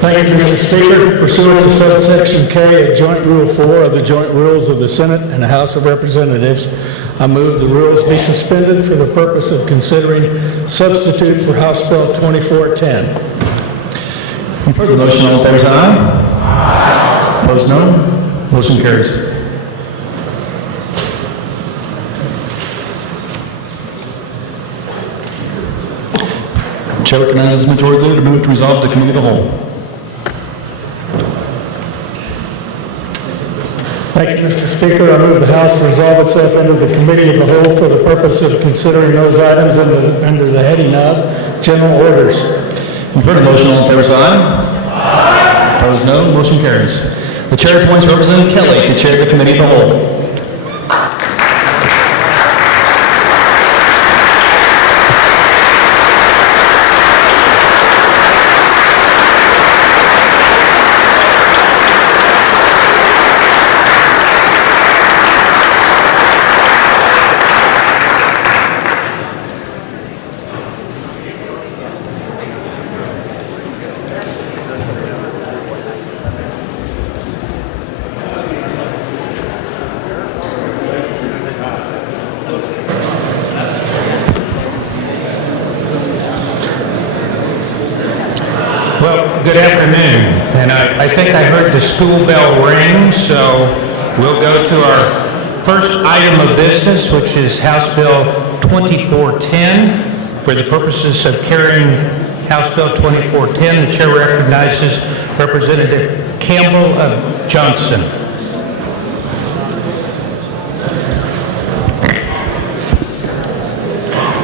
Thank you, Mr. Speaker. Pursuant to subsection K of Joint Rule 4 of the Joint Rules of the Senate and the House of Representatives, I move the rules be suspended for the purpose of considering substitute for House Bill 2410. You've heard the motion. All in favor, say aye. Aye. Opposed, no. Motion carries. Chair recognizes Majority Leader to move to resolve the Committee of the Whole. Thank you, Mr. Speaker. I move the House resolve itself into the Committee of the Whole for the purpose of considering those items under the heading of General Orders. You've heard the motion. All in favor, say aye. Aye. Opposed, no. Motion carries. The Chair appoints Representative Kelly to chair the Committee of the Whole. Well, good afternoon, and I think I heard the school bell ring, so we'll go to our first item of business, which is House Bill 2410. For the purposes of carrying House Bill 2410, the chair recognizes Representative Campbell of Johnson.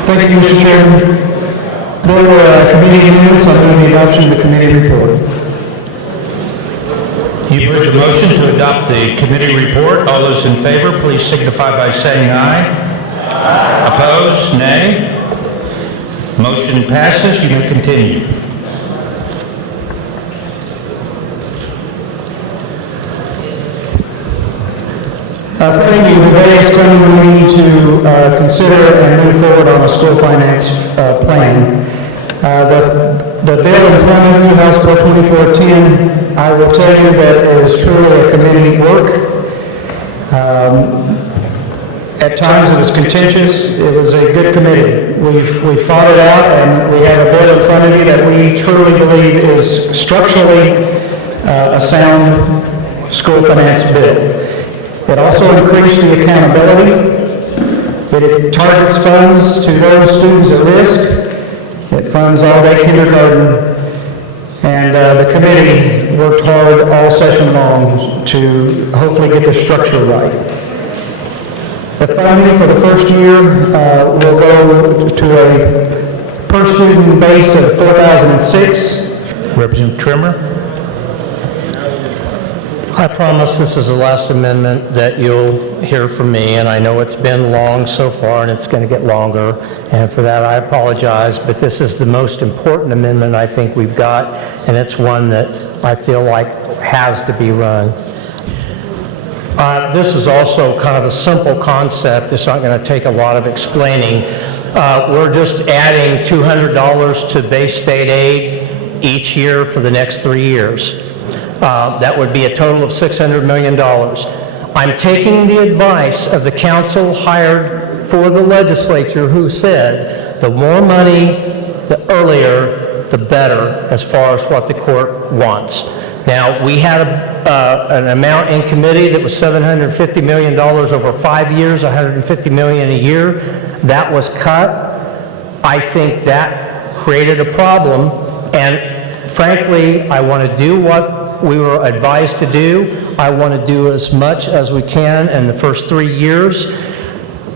Thank you, Mr. Chairman. There were committee minutes. I move the adoption of the committee report. You've heard the motion to adopt the committee report. All those in favor, please signify by saying aye. Aye. Opposed, nay. Motion passes. You may continue. Thank you. Today is coming we need to consider and move forward on a school finance plan. The bill in front of you, House Bill 2410, I will tell you that it is truly a committee work. At times it was contentious. It was a good committee. We fought it out, and we have a bill in front of you that we truly believe is structurally a sound school finance bill. It also increased the accountability. It targets funds to those students at risk. It funds all-day kindergarten. And the committee worked hard all session long to hopefully get the structure right. The funding for the first year will go to a per-student base of $4,006. Representative Trimmer. I promise this is the last amendment that you'll hear from me, and I know it's been long so far and it's going to get longer, and for that I apologize, but this is the most important amendment I think we've got, and it's one that I feel like has to be run. This is also kind of a simple concept. It's not going to take a lot of explaining. We're just adding $200 to base state aid each year for the next 3 years. That would be a total of $600 million. I'm taking the advice of the council hired for the legislature who said the more money, the earlier, the better as far as what the court wants. Now, we had an amount in committee that was $750 million over 5 years, $150 million a year. That was cut. I think that created a problem, and frankly, I want to do what we were advised to do. I want to do as much as we can in the first 3 years.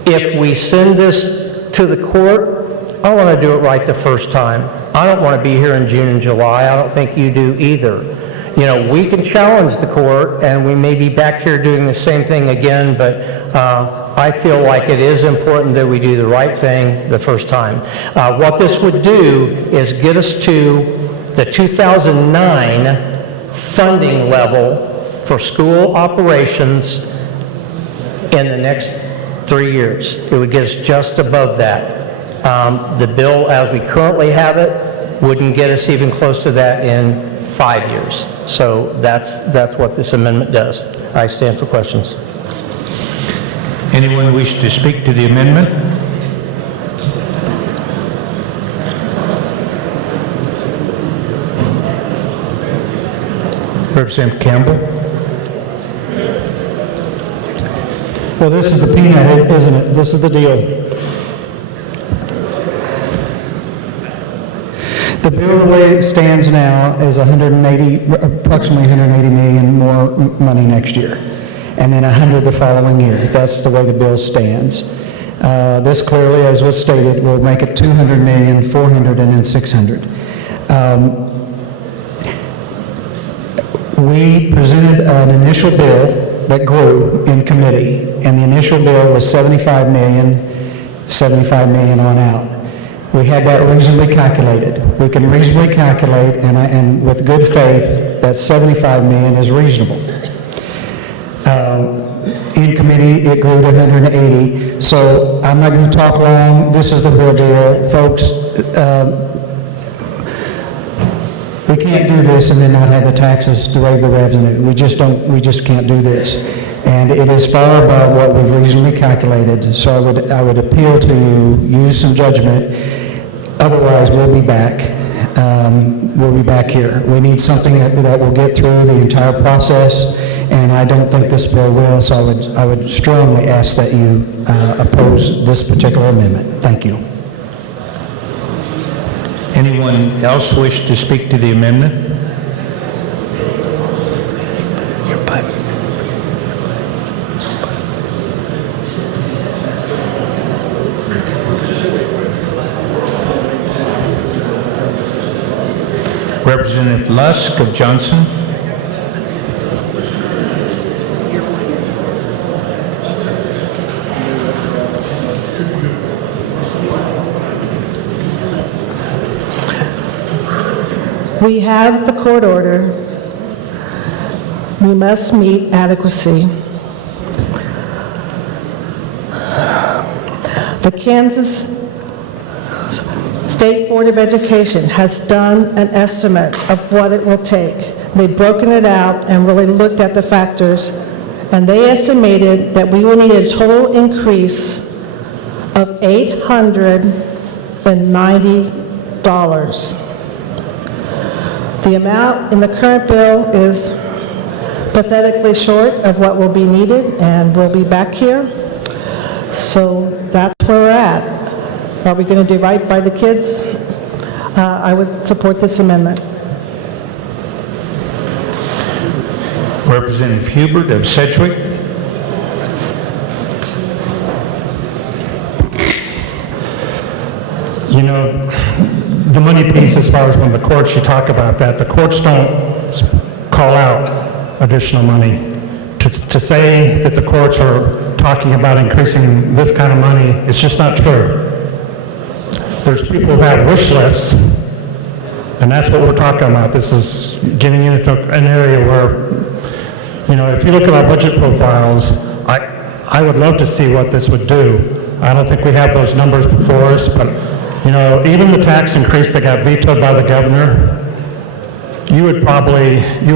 If we send this to the court, I want to do it right the first time. I don't want to be here in June and July. I don't think you do either. You know, we can challenge the court, and we may be back here doing the same thing again, but I feel like it is important that we do the right thing the first time. What this would do is get us to the 2009 funding level for school operations in the next 3 years. It would get us just above that. The bill as we currently have it wouldn't get us even close to that in 5 years. So that's what this amendment does. I stand for questions. Anyone wish to speak to the amendment? Representative Campbell? Well, this is the peanut, isn't it? This is the deal. The bill, the way it stands now, is approximately 180 million more money next year, and then 100 the following year. That's the way the bill stands. This clearly, as was stated, will make it 200 million, 400, and then 600. We presented an initial bill that grew in committee, and the initial bill was 75 million on out. We had that reasonably calculated. We can reasonably calculate, and with good faith, that 75 million is reasonable. In committee, it grew to 180, so I'm not going to talk long. This is the real deal, folks. We can't do this and then not have the taxes derive the revenue. We just can't do this. And it is far above what we've reasonably calculated, so I would appeal to you, use some judgment. Otherwise, we'll be back. We'll be back here. We need something that will get through the entire process, and I don't think this bill will, so I would strongly ask that you oppose this particular amendment. Thank you. Anyone else wish to speak to the amendment? Representative Lusk of Johnson. We have the court order. We must meet adequacy. The Kansas State Board of Education has done an estimate of what it will take. They've broken it out and really looked at the factors, and they estimated that we will need a total increase of $890. The amount in the current bill is pathetically short of what will be needed, and we'll be back here. So that's where we're at. Are we going to do right by the kids? I would support this amendment. Representative Hubert of Sedgwick. You know, the money piece, as far as when the courts, you talk about that, the courts don't call out additional money. To say that the courts are talking about increasing this kind of money, it's just not true. There's people who have wish lists, and that's what we're talking about. This is getting into an area where, you know, if you look at our budget profiles, I would love to see what this would do. I don't think we have those numbers before us, but, you know, even the tax increase that got vetoed by the governor, you would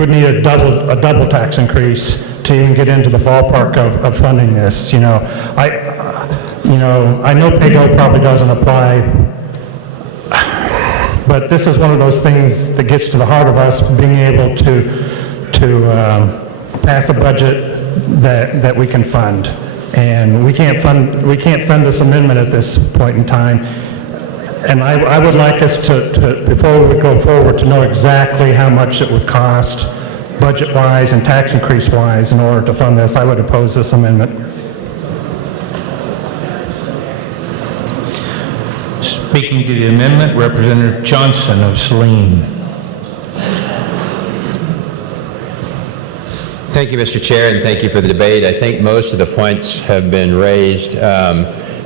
need a double tax increase to even get into the ballpark of funding this. I know PAYGO probably doesn't apply, but this is one of those things that gets to the heart of us being able to pass a budget that we can fund, and we can't fund this amendment at this point in time. And I would like us to, before we go forward, to know exactly how much it would cost, budget-wise and tax increase-wise, in order to fund this. I would oppose this amendment. Speaking to the amendment, Representative Johnson of Saline. Thank you, Mr. Chair, and thank you for the debate. I think most of the points have been raised.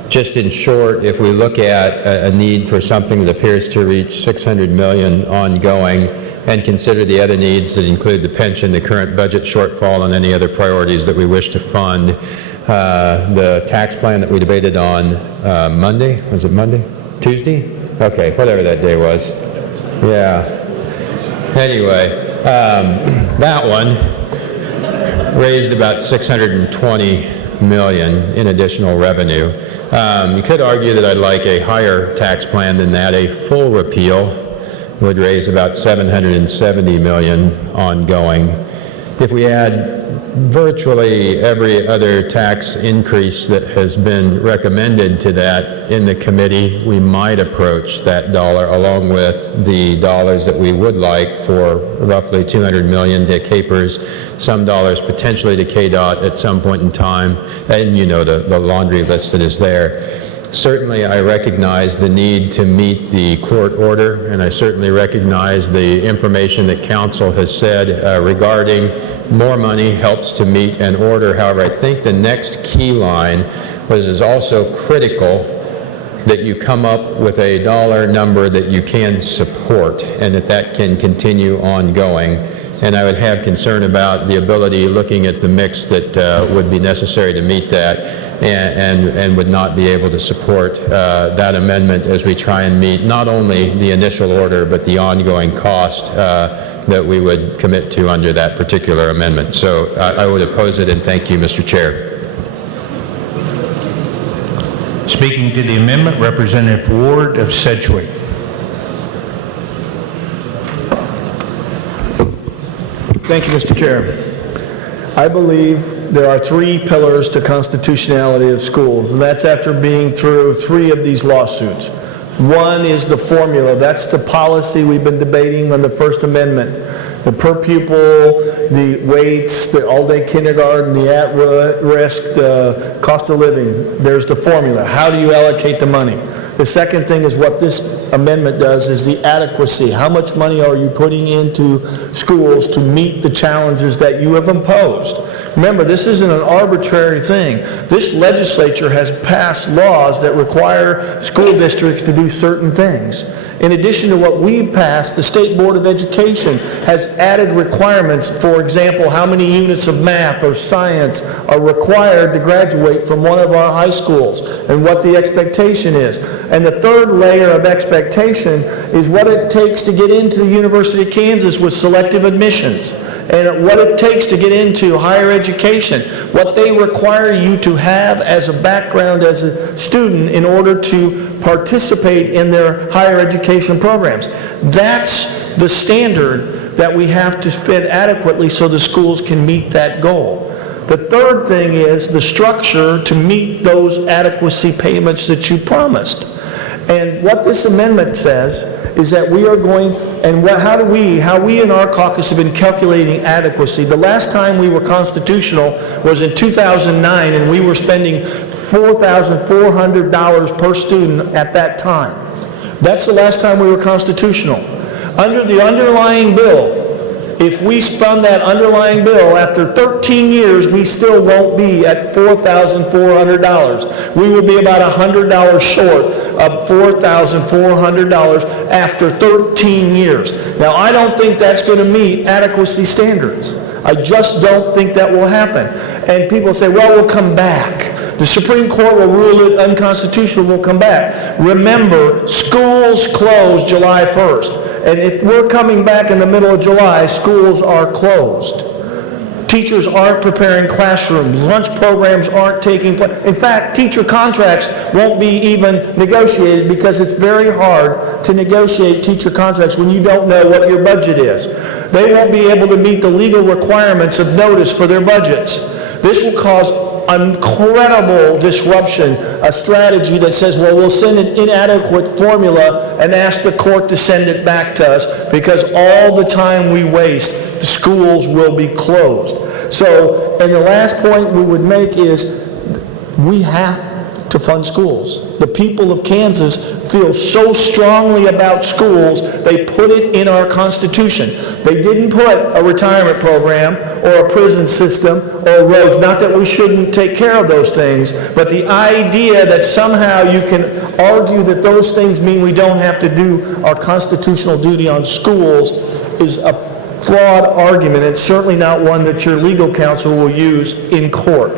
Just in short, if we look at a need for something that appears to reach $600 million ongoing, and consider the other needs that include the pension, the current budget shortfall, and any other priorities that we wish to fund, the tax plan that we debated on Monday, was it Monday? Tuesday? Okay, whatever that day was. Yeah. Anyway, that one raised about 620 million in additional revenue. You could argue that I'd like a higher tax plan than that. A full repeal would raise about 770 million ongoing. If we add virtually every other tax increase that has been recommended to that in the committee, we might approach that dollar, along with the dollars that we would like for roughly 200 million to KPERS, some dollars potentially to KDOT at some point in time, and you know the laundry list that is there. Certainly, I recognize the need to meet the court order, and I certainly recognize the information that council has said regarding more money helps to meet an order. However, I think the next key line is also critical, that you come up with a dollar number that you can support and that can continue ongoing. And I would have concern about the ability, looking at the mix that would be necessary to meet that, and would not be able to support that amendment as we try and meet not only the initial order but the ongoing cost that we would commit to under that particular amendment. So I would oppose it, and thank you, Mr. Chair. Speaking to the amendment, Representative Ward of Sedgwick. Thank you, Mr. Chair. I believe there are three pillars to constitutionality of schools, and that's after being through three of these lawsuits. One is the formula. That's the policy we've been debating on the First Amendment. The per pupil, the weights, the all-day kindergarten, the at-risk, the cost of living. There's the formula. How do you allocate the money? The second thing is what this amendment does is the adequacy. How much money are you putting into schools to meet the challenges that you have imposed? Remember, this isn't an arbitrary thing. This legislature has passed laws that require school districts to do certain things. In addition to what we've passed, the State Board of Education has added requirements. For example, how many units of math or science are required to graduate from one of our high schools, and what the expectation is. And the third layer of expectation is what it takes to get into the University of Kansas with selective admissions, and what it takes to get into higher education, what they require you to have as a background as a student in order to participate in their higher education programs. That's the standard that we have to fit adequately so the schools can meet that goal. The third thing is the structure to meet those adequacy payments that you promised. And what this amendment says is that we are going, and how we in our caucus have been calculating adequacy. The last time we were constitutional was in 2009, and we were spending $4,400 per student at that time. That's the last time we were constitutional. Under the underlying bill, if we spun that underlying bill, after 13 years, we still won't be at $4,400. We will be about $100 short of $4,400 after 13 years. Now, I don't think that's going to meet adequacy standards. I just don't think that will happen. And people say, well, we'll come back. The Supreme Court will rule it unconstitutional, we'll come back. Remember, schools close July 1st. And if we're coming back in the middle of July, schools are closed. Teachers aren't preparing classrooms. Lunch programs aren't taking place. In fact, teacher contracts won't be even negotiated because it's very hard to negotiate teacher contracts when you don't know what your budget is. They won't be able to meet the legal requirements of notice for their budgets. This will cause incredible disruption, a strategy that says, well, we'll send an inadequate formula and ask the court to send it back to us because all the time we waste, the schools will be closed. So, and the last point we would make is we have to fund schools. The people of Kansas feel so strongly about schools, they put it in our Constitution. They didn't put a retirement program or a prison system or roads, not that we shouldn't take care of those things, but the idea that somehow you can argue that those things mean we don't have to do our constitutional duty on schools is a flawed argument. It's certainly not one that your legal counsel will use in court.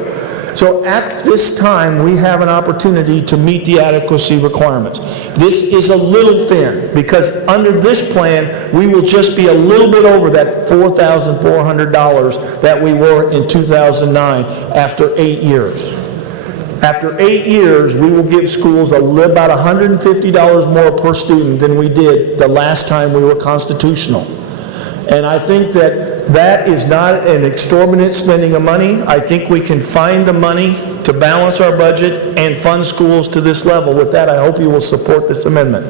So at this time, we have an opportunity to meet the adequacy requirements. This is a little thin, because under this plan, we will just be a little bit over that $4,400 that we were in 2009 after 8 years. After 8 years, we will give schools about $150 more per student than we did the last time we were constitutional. And I think that is not an exorbitant spending of money. I think we can find the money to balance our budget and fund schools to this level. With that, I hope you will support this amendment.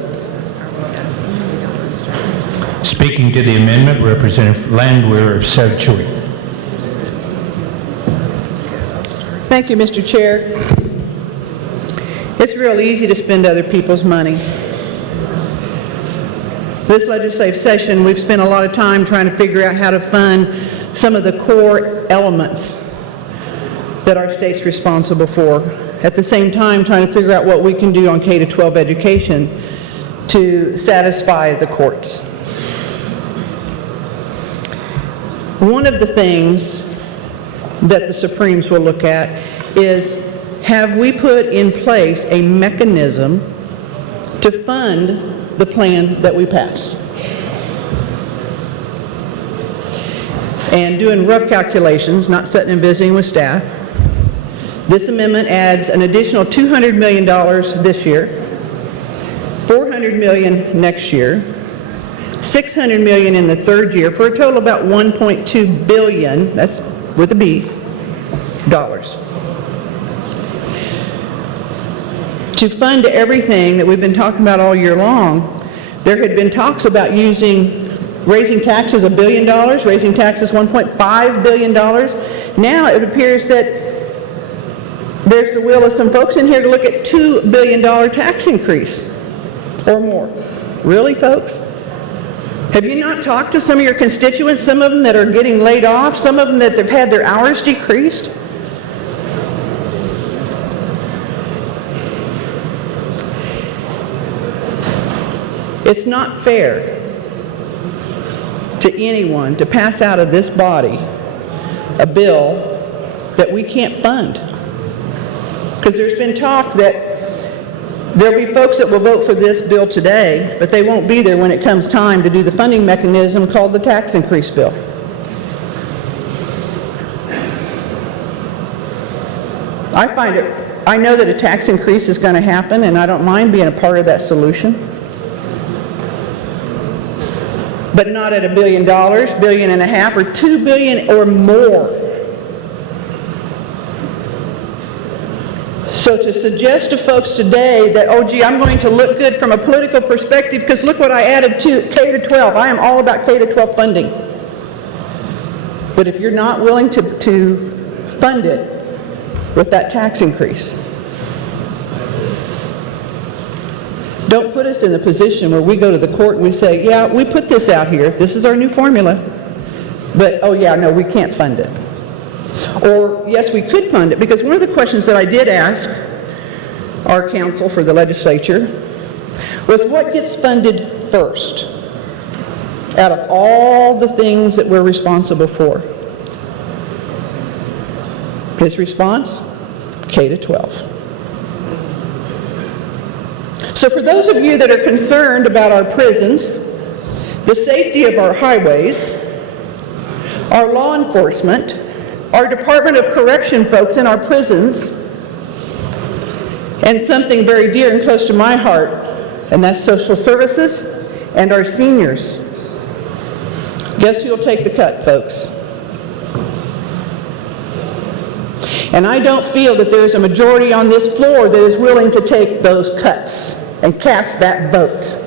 Speaking to the amendment, Representative Landwehr of Sedgwick. Thank you, Mr. Chair. It's real easy to spend other people's money. This legislative session, we've spent a lot of time trying to figure out how to fund some of the core elements that our state's responsible for. At the same time, trying to figure out what we can do on K-12 education to satisfy the courts. One of the things that the Supremes will look at is, have we put in place a mechanism to fund the plan that we passed? And doing rough calculations, not sitting and visiting with staff, this amendment adds an additional $200 million this year, $400 million next year, $600 million in the third year, for a total of about $1.2 billion, that's with a B, dollars. To fund everything that we've been talking about all year long, there had been talks about raising taxes $1 billion, raising taxes $1.5 billion. Now it appears that there's the will of some folks in here to look at $2 billion tax increase or more. Really, folks? Have you not talked to some of your constituents, some of them that are getting laid off, some of them that have had their hours decreased? It's not fair to anyone to pass out of this body a bill that we can't fund. Because there's been talk that there'll be folks that will vote for this bill today, but they won't be there when it comes time to do the funding mechanism called the tax increase bill. I know that a tax increase is going to happen, and I don't mind being a part of that solution. But not at $1 billion, $1.5 billion, or $2 billion or more. So to suggest to folks today that, oh gee, I'm going to look good from a political perspective because look what I added to K-12. I am all about K-12 funding. But if you're not willing to fund it with that tax increase, don't put us in the position where we go to the court and we say, yeah, we put this out here, this is our new formula, but oh yeah, no, we can't fund it. Or yes, we could fund it, because one of the questions that I did ask our counsel for the legislature was, what gets funded first out of all the things that we're responsible for? His response, K-12. So for those of you that are concerned about our prisons, the safety of our highways, our law enforcement, our Department of Correction folks in our prisons, and something very dear and close to my heart, and that's social services and our seniors. Guess who'll take the cut, folks? And I don't feel that there's a majority on this floor that is willing to take those cuts and cast that vote.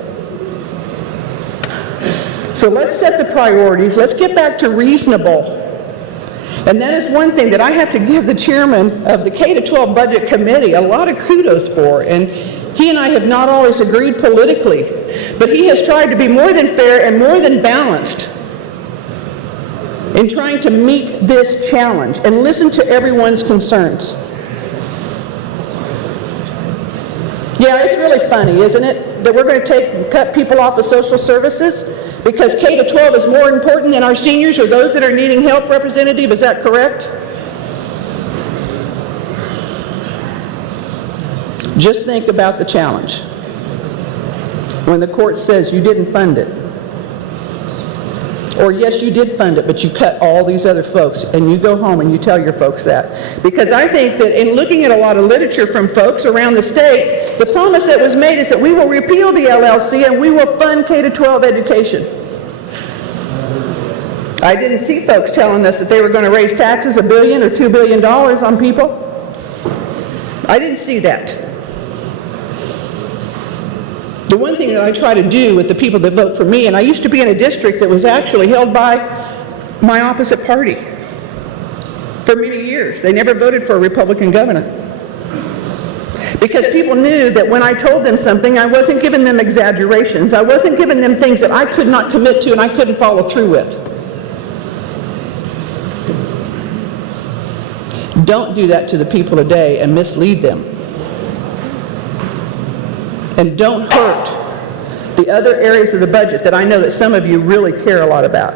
So let's set the priorities. Let's get back to reasonable. And that is one thing that I have to give the chairman of the K-12 Budget Committee a lot of kudos for. And he and I have not always agreed politically, but he has tried to be more than fair and more than balanced in trying to meet this challenge and listen to everyone's concerns. Yeah, it's really funny, isn't it, that we're going to cut people off of social services because K-12 is more important than our seniors or those that are needing help, Representative? Is that correct? Just think about the challenge. When the court says you didn't fund it, or yes, you did fund it, but you cut all these other folks, and you go home and you tell your folks that. Because I think that in looking at a lot of literature from folks around the state, the promise that was made is that we will repeal the LLC and we will fund K-12 education. I didn't see folks telling us that they were going to raise taxes $1 billion or $2 billion on people. I didn't see that. The one thing that I try to do with the people that vote for me, and I used to be in a district that was actually held by my opposite party for many years. They never voted for a Republican governor. Because people knew that when I told them something, I wasn't giving them exaggerations. I wasn't giving them things that I could not commit to and I couldn't follow through with. Don't do that to the people today and mislead them. And don't hurt the other areas of the budget that I know that some of you really care a lot about.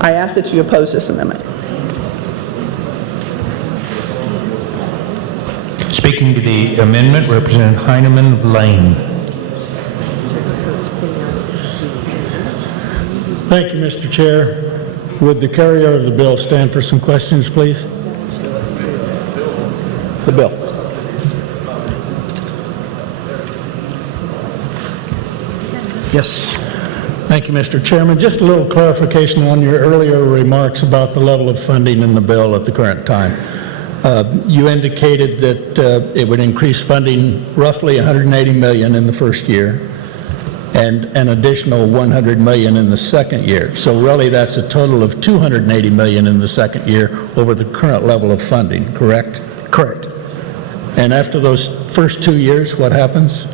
I ask that you oppose this amendment. Speaking to the amendment, Representative Heineman of Lane. Thank you, Mr. Chair. Would the carrier of the bill stand for some questions, please? The bill. Yes. Thank you, Mr. Chairman. Just a little clarification on your earlier remarks about the level of funding in the bill at the current time. You indicated that it would increase funding roughly $180 million in the first year and an additional $100 million in the second year. So really that's a total of $280 million in the second year over the current level of funding, correct? Correct. And after those first 2 years, what happens?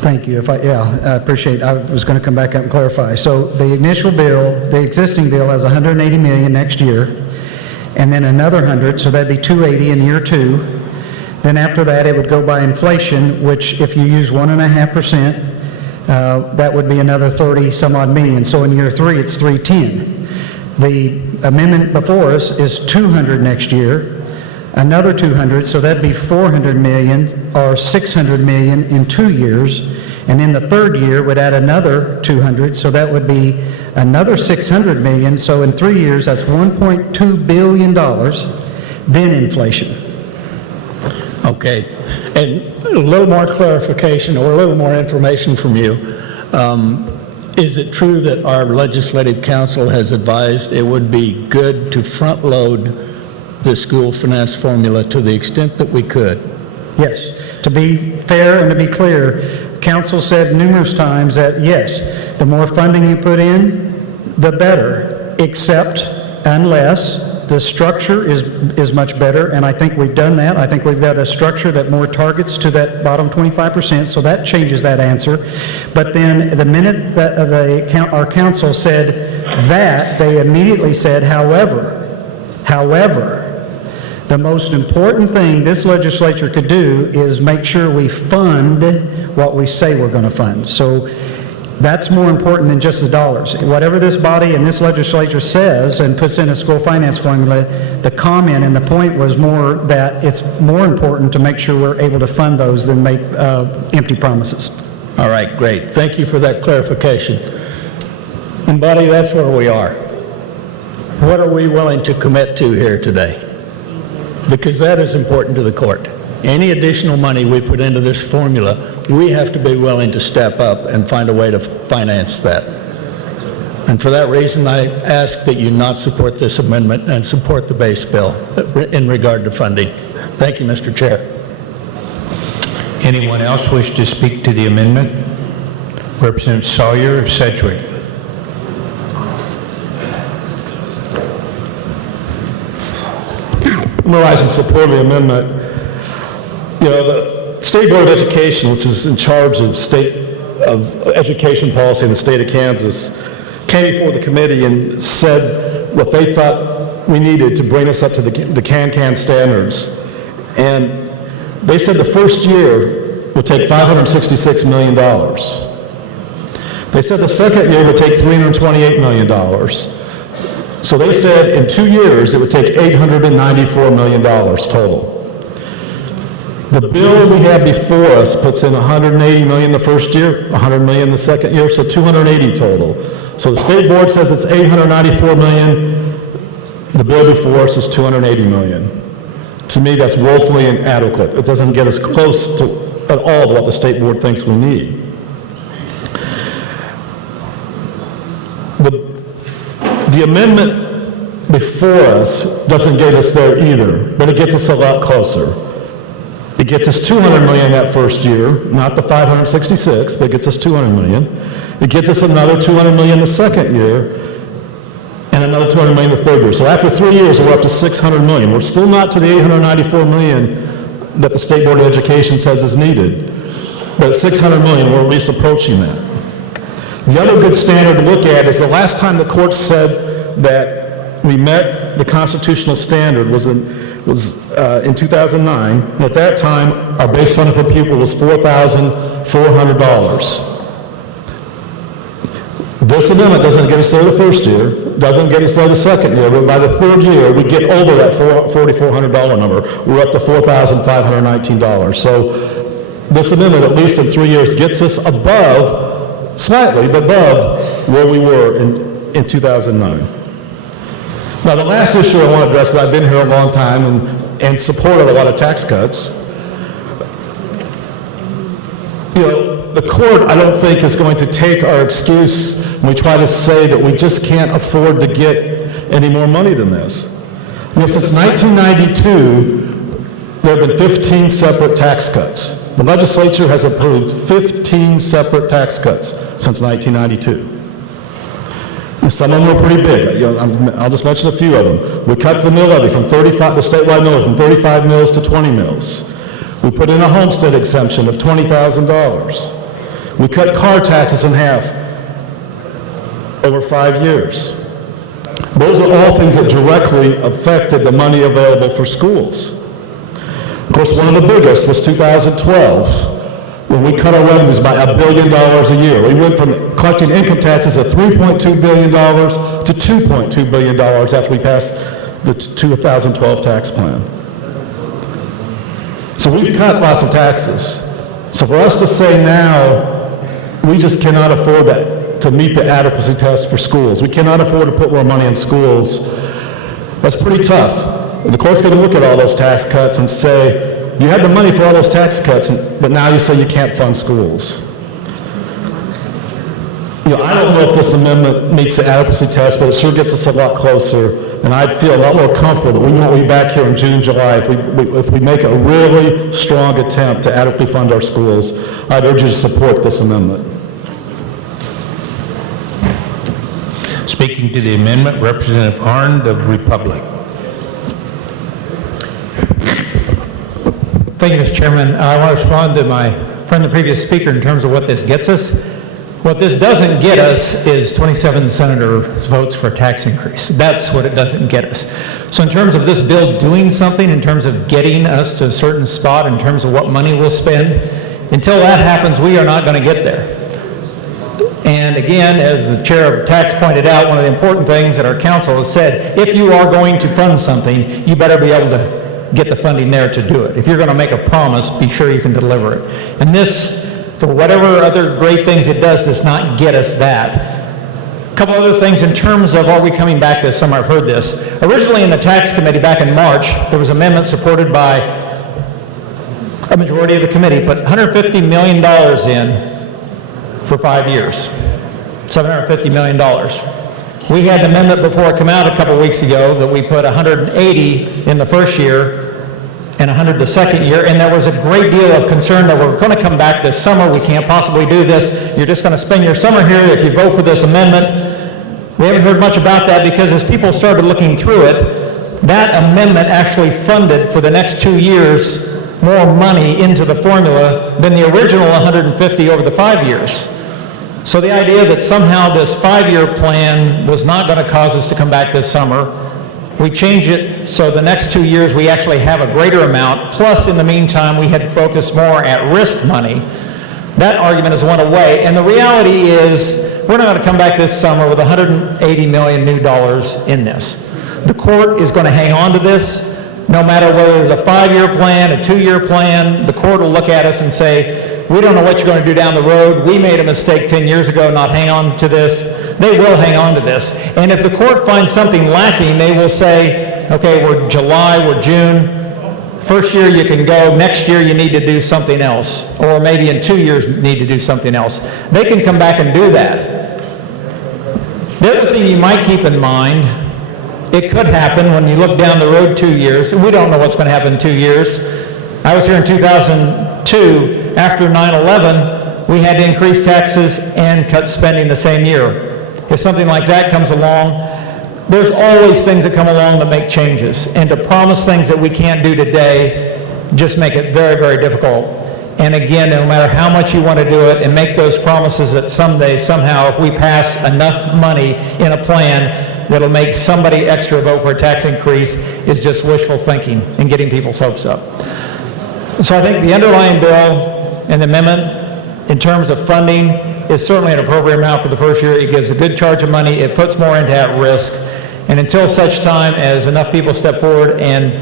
Thank you. I appreciate, I was going to come back up and clarify. So the initial bill, the existing bill has $180 million next year, and then another 100, so that'd be 280 in year 2. Then after that, it would go by inflation, which if you use 1.5%, that would be another 30 some odd million. So in year 3, it's 310. The amendment before us is 200 next year, another 200, so that'd be 400 million or 600 million in 2 years. And in the third year would add another 200, so that would be another 600 million. So in 3 years, that's $1.2 billion, then inflation. Okay. And a little more clarification or a little more information from you. Is it true that our legislative council has advised it would be good to front load the school finance formula to the extent that we could? Yes. To be fair and to be clear, council said numerous times that yes, the more funding you put in, the better, except unless the structure is much better, and I think we've done that. I think we've got a structure that more targets to that bottom 25%, so that changes that answer. But then the minute that our council said that, they immediately said, however, the most important thing this legislature could do is make sure we fund what we say we're going to fund. So that's more important than just the dollars. Whatever this body and this legislature says and puts in a school finance formula, the comment and the point was more that it's more important to make sure we're able to fund those than make empty promises. All right, great. Thank you for that clarification. And buddy, that's where we are. What are we willing to commit to here today? Because that is important to the court. Any additional money we put into this formula, we have to be willing to step up and find a way to finance that. And for that reason, I ask that you not support this amendment and support the base bill in regard to funding. Thank you, Mr. Chair. Anyone else wish to speak to the amendment? Representative Sawyer of Sedgwick. I'm going to rise in support of the amendment. You know, the State Board of Education, which is in charge of education policy in the state of Kansas, came before the committee and said what they thought we needed to bring us up to the Can-Can standards. And they said the first year would take $566 million. They said the second year would take $328 million. So they said in 2 years it would take $894 million total. The bill we have before us puts in 180 million the first year, 100 million the second year, so 280 total. So the state board says it's 894 million. The bill before us is 280 million. To me, that's woefully inadequate. It doesn't get us close to at all to what the state board thinks we need. The amendment before us doesn't get us there either, but it gets us a lot closer. It gets us 200 million that first year, not the 566, but it gets us 200 million. It gets us another 200 million the second year, and another 200 million the third year. So after 3 years, we're up to 600 million. We're still not to the 894 million that the State Board of Education says is needed, but at 600 million, we're at least approaching that. The other good standard to look at is the last time the court said that we met the constitutional standard was in 2009. And at that time, our base funding per pupil was $4,400. This amendment doesn't get us there the first year, doesn't get us there the second year, but by the third year, we get over that $4,400 number. We're up to $4,519. So this amendment, at least in 3 years, gets us above, slightly, but above where we were in 2009. Now, the last issue I want to address, because I've been here a long time and supported a lot of tax cuts, the court, I don't think, is going to take our excuse when we try to say that we just can't afford to get any more money than this. Since 1992, there have been 15 separate tax cuts. The legislature has approved 15 separate tax cuts since 1992. Some of them were pretty big. I'll just mention a few of them. We cut the mill levy from the statewide mill levy from 35 mills to 20 mills. We put in a homestead exemption of $20,000. We cut car taxes in half over 5 years. Those are all things that directly affected the money available for schools. Of course, one of the biggest was 2012, when we cut our revenues by $1 billion a year. We went from collecting income taxes of $3.2 billion to $2.2 billion after we passed the 2012 tax plan. So we've cut lots of taxes. So for us to say now, we just cannot afford that to meet the adequacy test for schools. We cannot afford to put more money in schools. That's pretty tough. And the court's going to look at all those tax cuts and say, you had the money for all those tax cuts, but now you say you can't fund schools. I don't know if this amendment meets the adequacy test, but it sure gets us a lot closer, and I'd feel a lot more comfortable that we won't be back here in June, July if we make a really strong attempt to adequately fund our schools. I'd urge you to support this amendment. Speaking to the amendment, Representative Arndt of Republic. Thank you, Mr. Chairman. I want to respond to my friend, the previous speaker, in terms of what this gets us. What this doesn't get us is 27 senators' votes for a tax increase. That's what it doesn't get us. So in terms of this bill doing something, in terms of getting us to a certain spot, in terms of what money we'll spend, until that happens, we are not going to get there. And again, as the chair of tax pointed out, one of the important things that our council has said, if you are going to fund something, you better be able to get the funding there to do it. If you're going to make a promise, be sure you can deliver it. And this, for whatever other great things it does not get us that. A couple other things in terms of are we coming back this summer. I've heard this. Originally in the tax committee back in March, there was an amendment supported by a majority of the committee, put $150 million in for 5 years. $750 million. We had an amendment before it came out a couple weeks ago that we put 180 in the first year and 100 the second year, and there was a great deal of concern that we're going to come back this summer, we can't possibly do this, you're just going to spend your summer here if you vote for this amendment. We haven't heard much about that because as people started looking through it, that amendment actually funded for the next 2 years more money into the formula than the original 150 over the 5 years. So the idea that somehow this 5-year plan was not going to cause us to come back this summer, we changed it so the next 2 years we actually have a greater amount, plus in the meantime we had focused more at risk money. That argument has went away, and the reality is we're not going to come back this summer with $180 million new dollars in this. The court is going to hang on to this. no matter whether it's a 5-year plan, a 2-year plan, the court will look at us and say, we don't know what you're going to do down the road. We made a mistake 10 years ago not hang on to this. They will hang on to this. And if the court finds something lacking, they will say, okay, we're July, we're June. First year you can go, next year you need to do something else. Or maybe in 2 years need to do something else. They can come back and do that. The other thing you might keep in mind, it could happen when you look down the road 2 years. We don't know what's going to happen in 2 years. I was here in 2002. After 9/11, we had to increase taxes and cut spending the same year. If something like that comes along, there's always things that come along that make changes. And to promise things that we can't do today just make it very, very difficult. And again, no matter how much you want to do it and make those promises that someday, somehow, if we pass enough money in a plan that'll make somebody extra vote for a tax increase is just wishful thinking and getting people's hopes up. So I think the underlying bill and the amendment in terms of funding is certainly an appropriate amount for the first year. It gives a good charge of money. It puts more into at risk. And until such time as enough people step forward and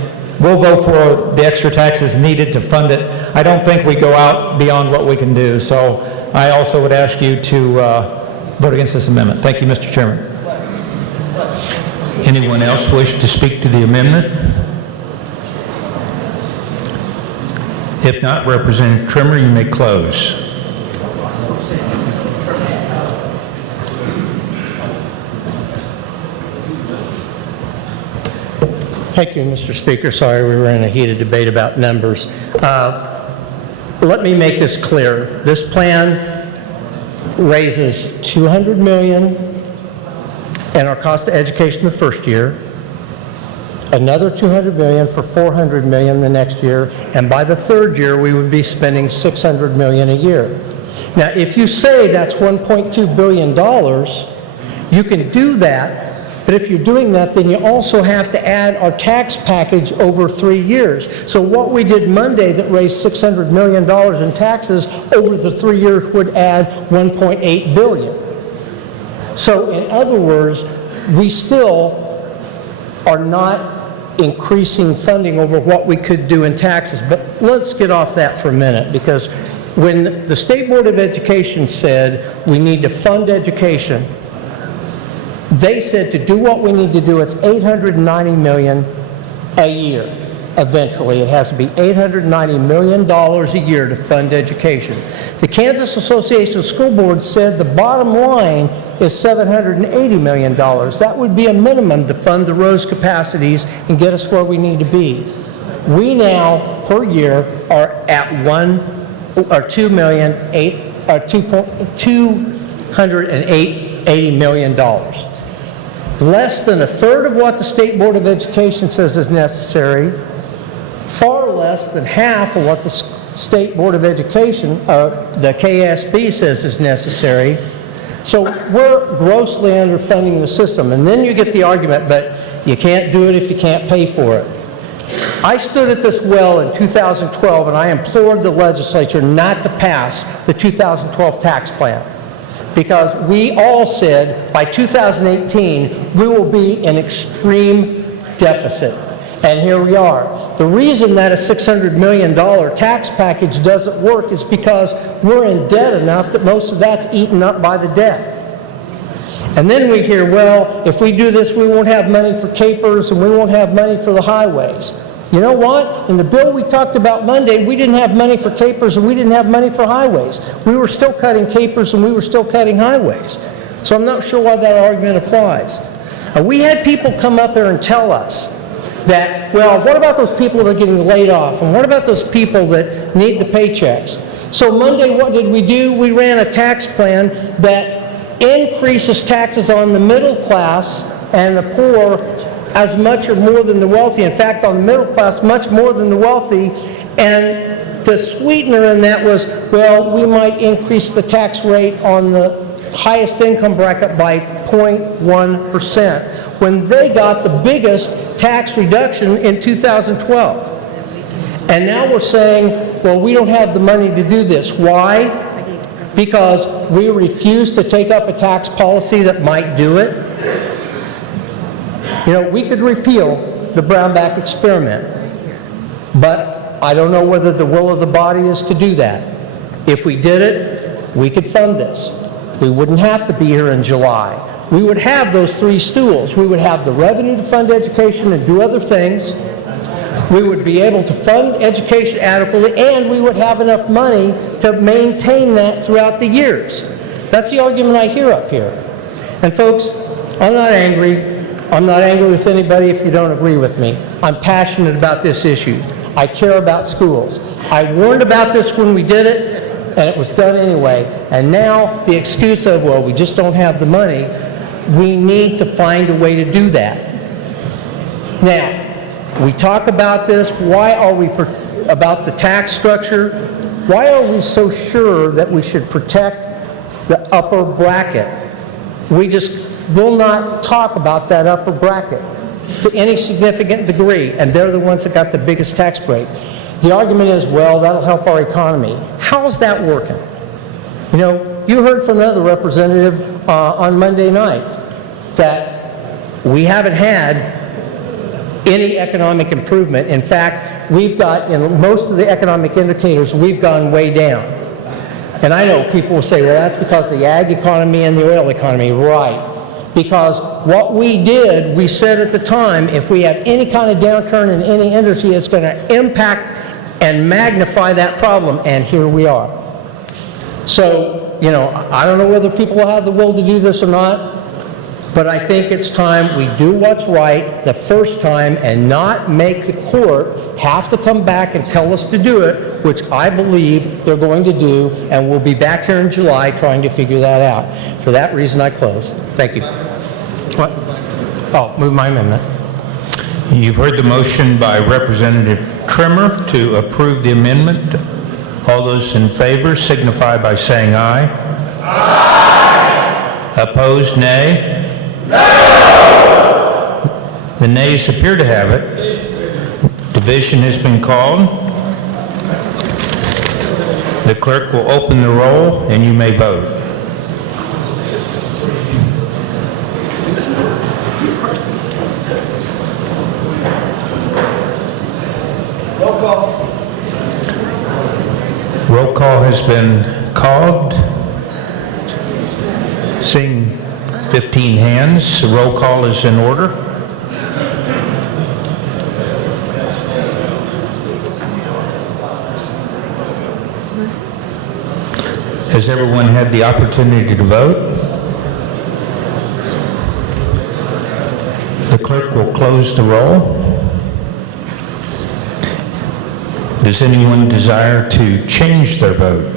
we'll vote for the extra taxes needed to fund it, I don't think we go out beyond what we can do. So I also would ask you to vote against this amendment. Thank you, Mr. Chairman. Anyone else wish to speak to the amendment? If not, Representative Trimmer, you may close. Thank you, Mr. Speaker. Sorry, we were in a heated debate about numbers. Let me make this clear. This plan raises $200 million in our cost of education the first year, another $200 million for $400 million the next year, and by the third year, we would be spending $600 million a year. Now, if you say that's $1.2 billion, you can do that, but if you're doing that, then you also have to add our tax package over 3 years. So what we did Monday that raised $600 million in taxes over the 3 years would add $1.8 billion. So in other words, we still are not increasing funding over what we could do in taxes. But let's get off that for a minute, because when the State Board of Education said we need to fund education, they said to do what we need to do, it's $890 million a year. Eventually, it has to be $890 million a year to fund education. The Kansas Association of School Boards said the bottom line is $780 million. That would be a minimum to fund the Rose capacities and get us where we need to be. We now, per year, are at $280 million. Less than a third of what the State Board of Education says is necessary, far less than half of what the State Board of Education, the KSB, says is necessary. So we're grossly underfunding the system. And then you get the argument, but you can't do it if you can't pay for it. I stood at this well in 2012, and I implored the legislature not to pass the 2012 tax plan, because we all said by 2018 we will be in extreme deficit. And here we are. The reason that a $600 million tax package doesn't work is because we're in debt enough that most of that's eaten up by the debt. And then we hear, well, if we do this, we won't have money for capers and we won't have money for the highways. You know what? In the bill we talked about Monday, we didn't have money for capers and we didn't have money for highways. We were still cutting capers and we were still cutting highways. So I'm not sure why that argument applies. We had people come up there and tell us that, well, what about those people that are getting laid off? And what about those people that need the paychecks? So Monday, what did we do? We ran a tax plan that increases taxes on the middle class and the poor as much or more than the wealthy. In fact, on the middle class, much more than the wealthy. And the sweetener in that was, well, we might increase the tax rate on the highest income bracket by 0.1%, when they got the biggest tax reduction in 2012. And now we're saying, well, we don't have the money to do this. Why? Because we refuse to take up a tax policy that might do it. You know, we could repeal the Brownback experiment. But I don't know whether the will of the body is to do that. If we did it, we could fund this. We wouldn't have to be here in July. We would have those 3 stools. We would have the revenue to fund education and do other things. We would be able to fund education adequately, and we would have enough money to maintain that throughout the years. That's the argument I hear up here. And folks, I'm not angry. I'm not angry with anybody if you don't agree with me. I'm passionate about this issue. I care about schools. I warned about this when we did it, and it was done anyway. And now the excuse of, well, we just don't have the money, we need to find a way to do that. Now, we talk about this. Why are we, about the tax structure, why are we so sure that we should protect the upper bracket? We just will not talk about that upper bracket to any significant degree, and they're the ones that got the biggest tax break. The argument is, well, that'll help our economy. How is that working? You know, you heard from another representative on Monday night that we haven't had any economic improvement. In fact, we've got, in most of the economic indicators, we've gone way down. And I know people will say, well, that's because of the ag economy and the oil economy. Right. Because what we did, we said at the time, if we have any kind of downturn in any industry, it's going to impact and magnify that problem, and here we are. So, you know, I don't know whether people will have the will to do this or not, but I think it's time we do what's right the first time and not make the court have to come back and tell us to do it, which I believe they're going to do, and we'll be back here in July trying to figure that out. For that reason, I close. Thank you. What? Oh, move my amendment. You've heard the motion by Representative Trimmer to approve the amendment. All those in favor signify by saying aye. Aye. Opposed, nay. No. The nays appear to have it. Division has been called. The clerk will open the roll and you may vote. Roll call has been called. Seeing 15 hands, the roll call is in order. Has everyone had the opportunity to vote? The clerk will close the roll. Does anyone desire to change their vote?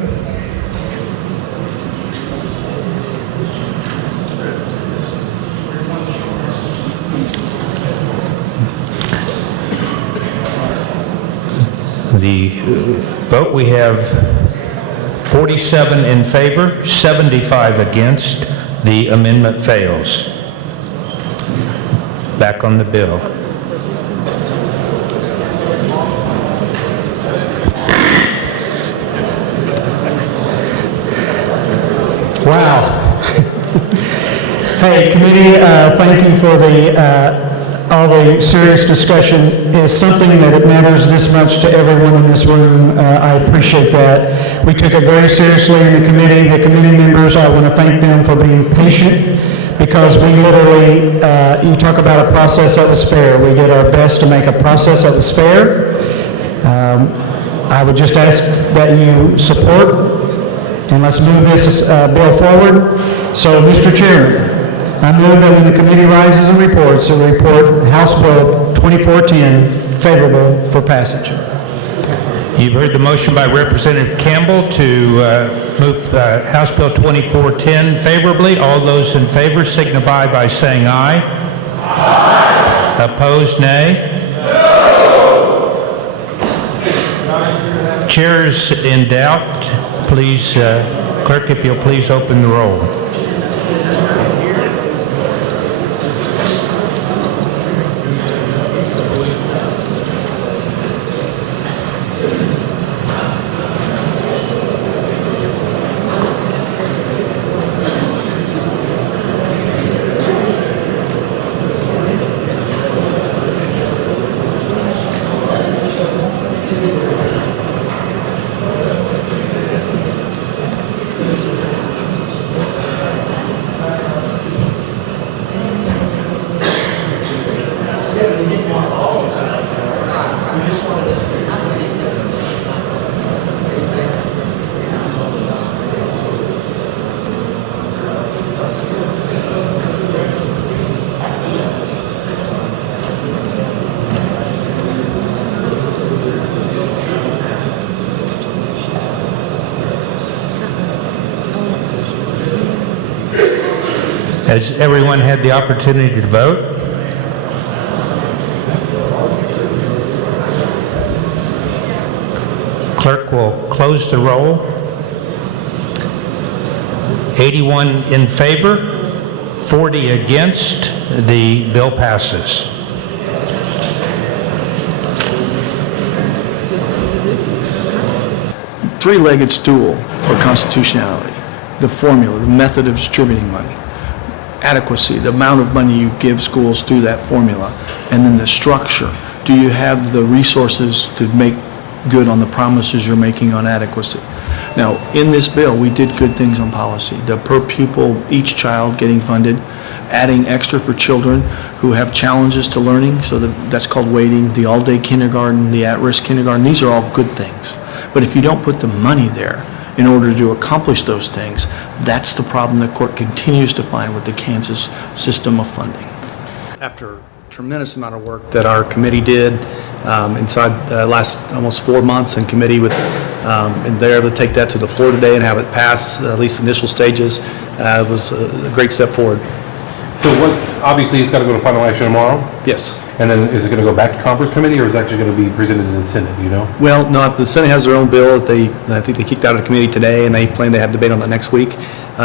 The vote, we have 47 in favor, 75 against. The amendment fails. Back on the bill. Wow. Hey, committee, thank you for all the serious discussion. Is something that it matters this much to everyone in this room. I appreciate that. We took it very seriously in the committee. The committee members, I want to thank them for being patient, because we literally, you talk about a process that was fair. We did our best to make a process that was fair. I would just ask that you support, and let's move this bill forward. So, Mr. Chairman, I move that when the committee rises and reports, it will report House Bill 2410 favorable for passage. You've heard the motion by Representative Campbell to move House Bill 2410 favorably. All those in favor signify by saying aye. Aye. Opposed, nay. No. Chairs in doubt, please, clerk, if you'll please open the roll. Has everyone had the opportunity to vote? Clerk will close the roll. 81 in favor, 40 against. The bill passes. Three-legged stool for constitutionality, the formula, the method of distributing money, adequacy, the amount of money you give schools through that formula, and then the structure. Do you have the resources to make good on the promises you're making on adequacy? Now, in this bill, we did good things on policy. The per pupil, each child getting funded, adding extra for children who have challenges to learning, so that's called weighting, the all-day kindergarten, the at-risk kindergarten, these are all good things. But if you don't put the money there in order to accomplish those things, that's the problem the court continues to find with the Kansas system of funding. After a tremendous amount of work that our committee did inside the last almost 4 months in committee with, and they're able to take that to the floor today and have it pass at least initial stages, was a great step forward. So obviously it's got to go to final action tomorrow? Yes. And then is it going to go back to conference committee, or is it actually going to be presented to the Senate, do you know? Well, no, the Senate has their own bill that I think they kicked out of committee today, and they plan to have debate on that next week.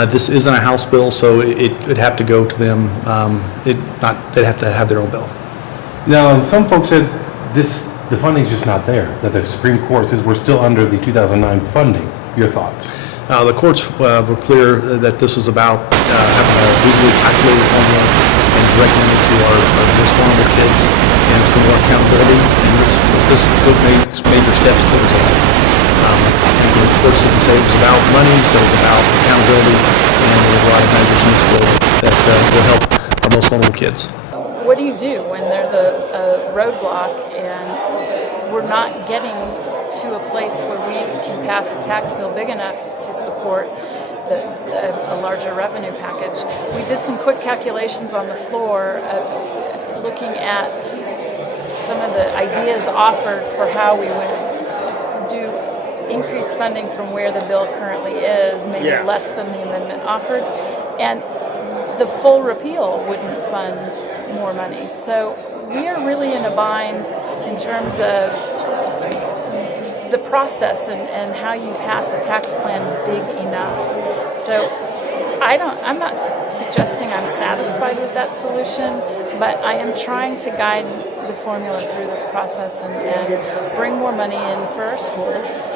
This isn't a House bill, so it would have to go to them. They'd have to have their own bill. Now, some folks said the funding's just not there, that the Supreme Court says we're still under the 2009 funding. Your thoughts? The courts were clear that this was about having a reasonably calculated formula and directing it to our most vulnerable kids and some more accountability. And this book makes major steps towards that. And the courts didn't say it was about money, so it was about accountability, and there's a lot of measures in this bill that will help our most vulnerable kids. What do you do when there's a roadblock and we're not getting to a place where we can pass a tax bill big enough to support a larger revenue package? We did some quick calculations on the floor looking at some of the ideas offered for how we would do increased funding from where the bill currently is, maybe less than the amendment offered, and the full repeal wouldn't fund more money. So we are really in a bind in terms of the process and how you pass a tax plan big enough. So I'm not suggesting I'm satisfied with that solution, but I am trying to guide the formula through this process and bring more money in for our schools.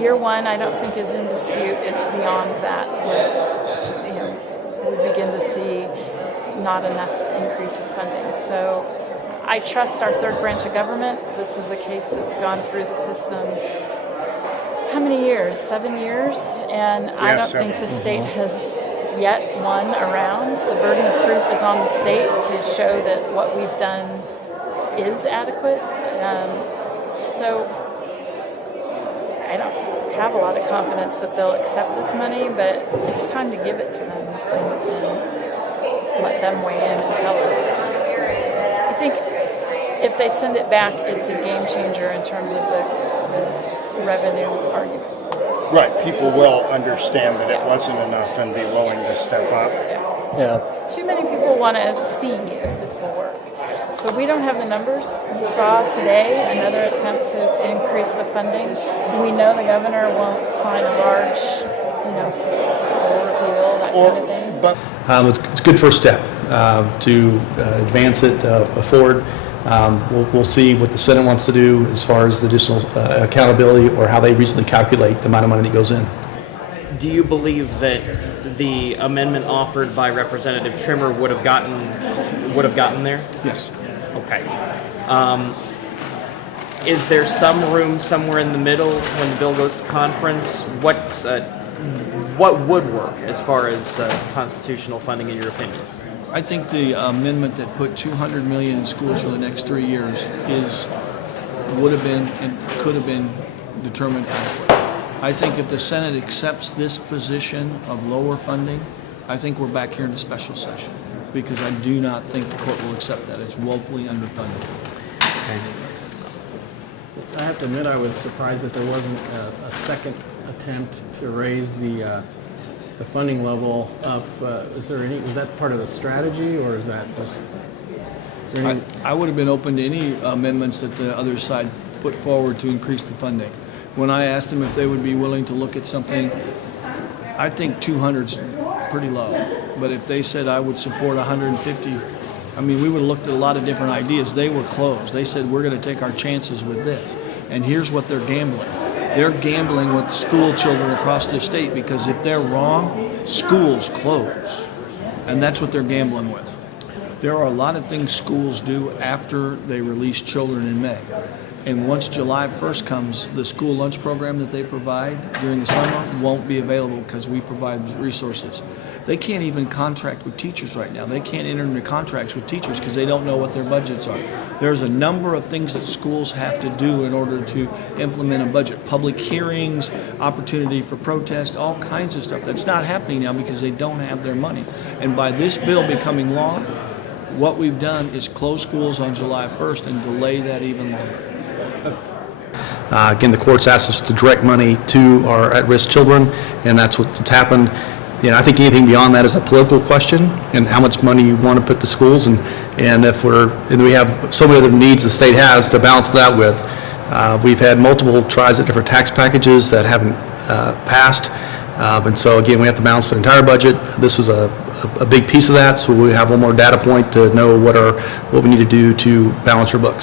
Year one, I don't think is in dispute. It's beyond that where we begin to see not enough increase of funding. So I trust our third branch of government. This is a case that's gone through the system. How many years? 7 years? And I don't think the state has yet won around. The burden of proof is on the state to show that what we've done is adequate. So I don't have a lot of confidence that they'll accept this money, but it's time to give it to them and let them weigh in and tell us. I think if they send it back, it's a game changer in terms of the revenue argument. Right, people will understand that it wasn't enough and be willing to step up. Yeah. Too many people want to see if this will work. So we don't have the numbers. You saw today another attempt to increase the funding. We know the governor won't sign a large, full repeal, that kind of thing. But it's a good first step to advance it forward. We'll see what the Senate wants to do as far as the additional accountability or how they reasonably calculate the amount of money that goes in. Do you believe that the amendment offered by Representative Trimmer would have gotten there? Yes. Okay. Is there some room somewhere in the middle when the bill goes to conference? What would work as far as constitutional funding, in your opinion? I think the amendment that put $200 million in schools for the next 3 years would have been and could have been determined adequate. I think if the Senate accepts this position of lower funding, I think we're back here in a special session, because I do not think the court will accept that. It's woefully underfunded. Okay. I have to admit, I was surprised that there wasn't a second attempt to raise the the funding level up. Is that part of the strategy, or is that just, is there any? I would have been open to any amendments that the other side put forward to increase the funding. When I asked them if they would be willing to look at something, I think 200's pretty low. But if they said I would support 150, I mean, we would have looked at a lot of different ideas. They were closed. They said, we're going to take our chances with this. And here's what they're gambling. They're gambling with school children across the state, because if they're wrong, schools close. And that's what they're gambling with. There are a lot of things schools do after they release children in May. And once July 1st comes, the school lunch program that they provide during the summer won't be available because we provide resources. They can't even contract with teachers right now. They can't enter into contracts with teachers because they don't know what their budgets are. There's a number of things that schools have to do in order to implement a budget. Public hearings, opportunity for protest, all kinds of stuff. That's not happening now because they don't have their money. And by this bill becoming law, what we've done is close schools on July 1st and delay that even longer. Again, the courts asked us to direct money to our at-risk children, and that's what's happened. I think anything beyond that is a political question, and how much money you want to put to schools, and if we have so many other needs the state has to balance that with. We've had multiple tries at different tax packages that haven't passed, and so again, we have to balance the entire budget. This is a big piece of that, so we have one more data point to know what we need to do to balance our books.